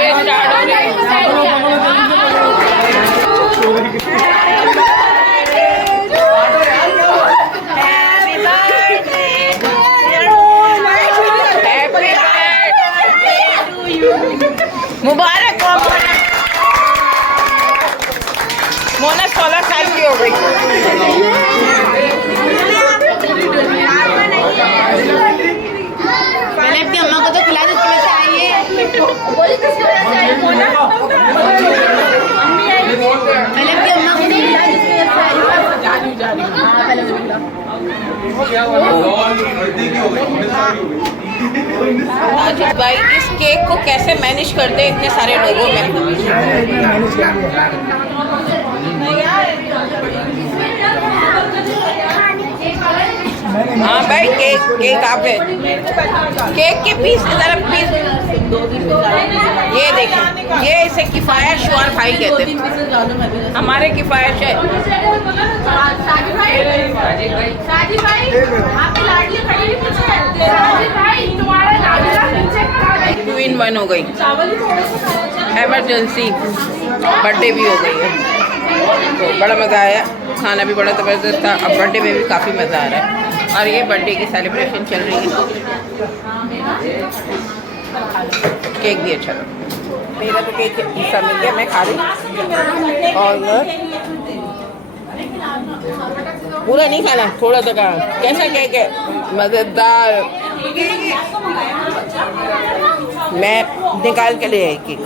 Birthday start हो मुबारक हो मोना 16 साल की हो गई। पहले अपनी अम्मा को तो खिला दो, उसकी वजह से आई है। पहले अपनी अम्मा को नहीं खिला, जिसकी वजह से आई। हाँ, पहले मुझे खिला। ताजिद भाई इस केक को कैसे मैनेज करते हैं इतने सारे लोगों में? हाँ भाई केक आप केक के पीस जरा पीस ये देखें, ये इसे किफ़ायत शुआर भाई कहते हैं, हमारे किफ़ायत है। टू इन वन हो गई, एमरजेंसी बर्थडे भी हो गई है, तो बड़ा मज़ा आया, खाना भी बड़ा ज़बरदस्त था। अब बर्थडे में भी काफ़ी मज़ा आ रहा है और ये बर्थडे की सेलिब्रेशन चल रही है। केक भी अच्छा था, मेरा तो केक हिस्सा मिल गया, मैं खा रही और पूरा नहीं खाना, थोड़ा सा खाना। कैसा केक है? मज़ेदार। मैं निकाल के ले आई केक।